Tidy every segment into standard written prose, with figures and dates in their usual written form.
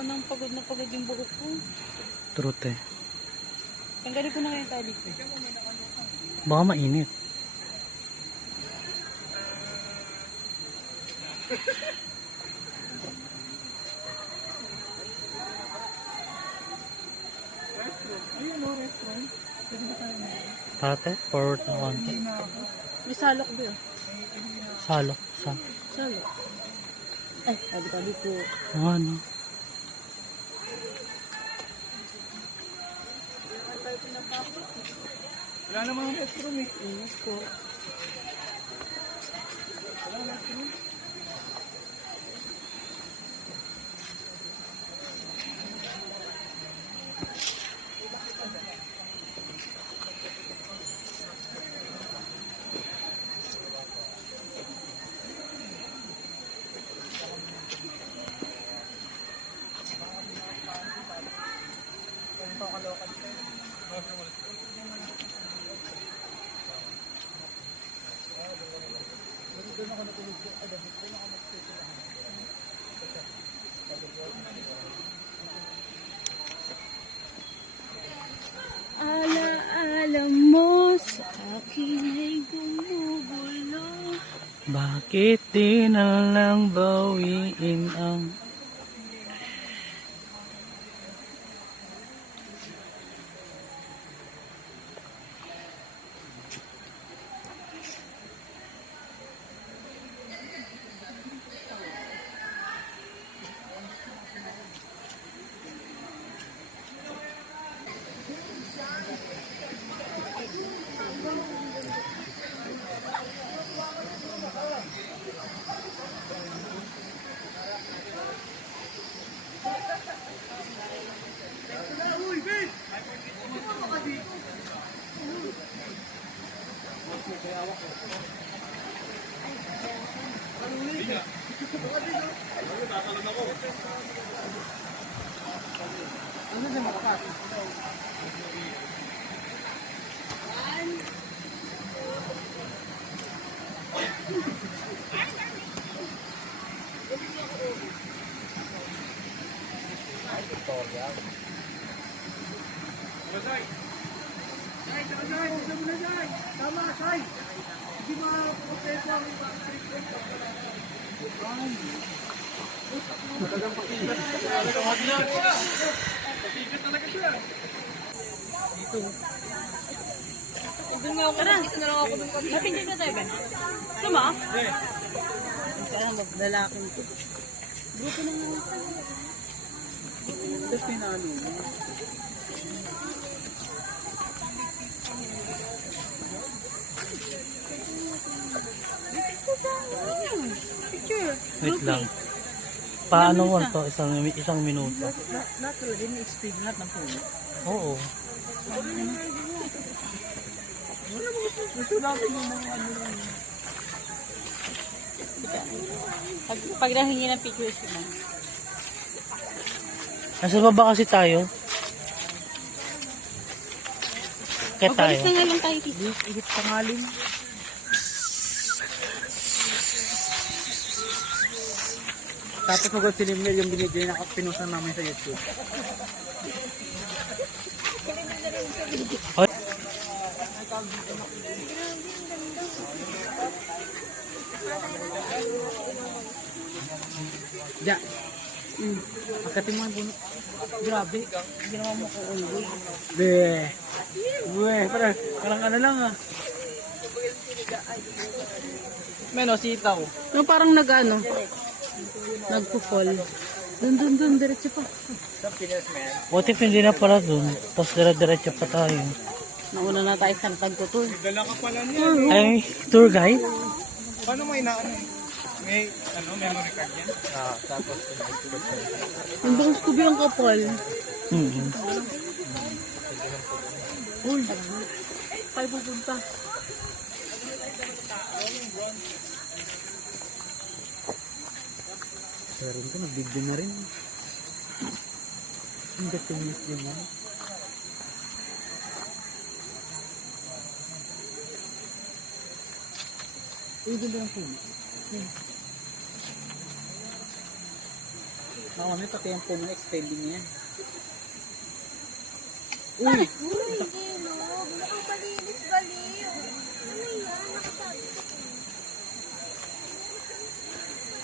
ka nang pagod na pagod yung buhok ko. Truth eh. Tanggalin ko na ngayon tali ko. Baka mainit. Ayun o, restaurant. Pwede ba tayo na? Tate, forward na konti. May salok ba yun? Salok. Salok. Ay, tabi-tabi ko. Ano? Wala namang restaurant eh. Ingat ko. Wala restaurant. Ala-ala mo sa akin ay gumugulo. Bakit di na lang bawiin ang... Ano na makakas? Tama, Sai! Hindi ma-proseso ang talagang pakikat. Talagang hagnan. Pakikat talaga siya. Dito. Doon nga ako. Tara. Dito na lang ako. Napindin na tayo ba? Suma? Hindi. Parang maglalaking ko. Grupo na nga tayo. Tapos pinano. Picture. Wait lang. Paano mo to? Isang minuto. Lahat talaga yung explain lahat ng puno. Oo. Ito natin yung mga ano lang. Pag nahingi ng picture sila. Nasa baba kasi tayo. Kaya tayo. Mabalis na nga lang tayo dito. Ihit pangalim. Tapos mag-sinimil yung binigay na pinusa namin sa YouTube. Hoy. Ja. Akatin mo yung puno. Grabe. Ginawa mo ko ulo. Be. Parang ano lang ah. Meno, sitaw. No, parang nag-ano. Nagpo-fall. Dun, diretso pa. Sa Pinas, man. What if hindi na pala dun? Tapos dire-diretso pa tayo. Nauna na tayo sa tagtutur. Dala ka pala niya. Ay, tour guide? Paano mo inaano? May memory card yan? Tapos Yung bangus ko bilang kapal. uy, tayo pupunta. Meron ko, nagbigyo na rin. Ang gatinis yun yan. Uy, ganda ang puno. Mamami, pati yung phone mo, extending niya. Uy! Hindi, no? Mukhang malinis, baliw. Ano yan? Nakasabi ko.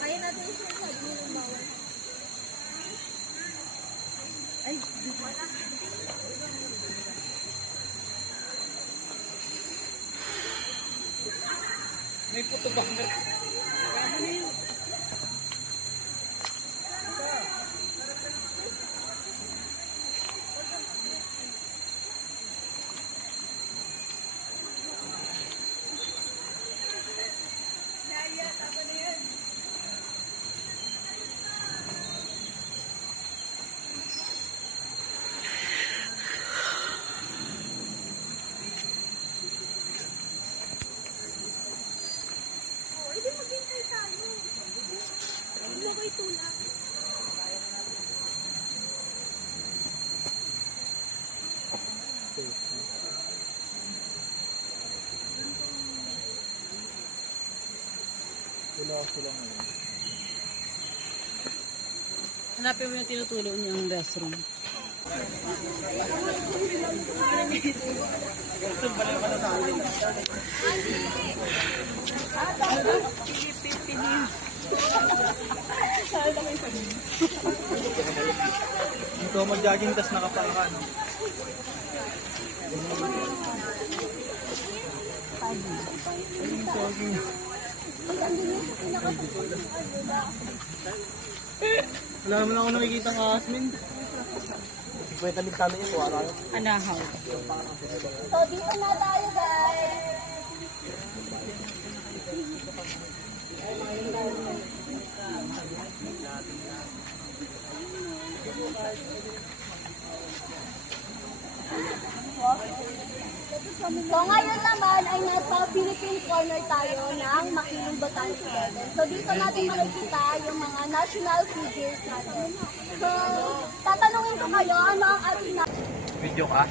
Kaya natin siya sabi ng bawal. Ay, May puto ba? Hindi maghintay tayo. Ilagay tulak. hanapin mo yung tinutulo niyang restroom. Ito mag-jogging tas nakapaka, no? Wala naman ako nakikita ng Asmin. Pwede din kami ito, araw. Anahaw. So, dito na tayo, guys. So, ngayon naman ay nasa Philippine corner tayo ng Makiling Botanic Garden. So, dito natin makikita yung mga national figures natin. So, tatanungin ko kayo ano ang ating Video ka?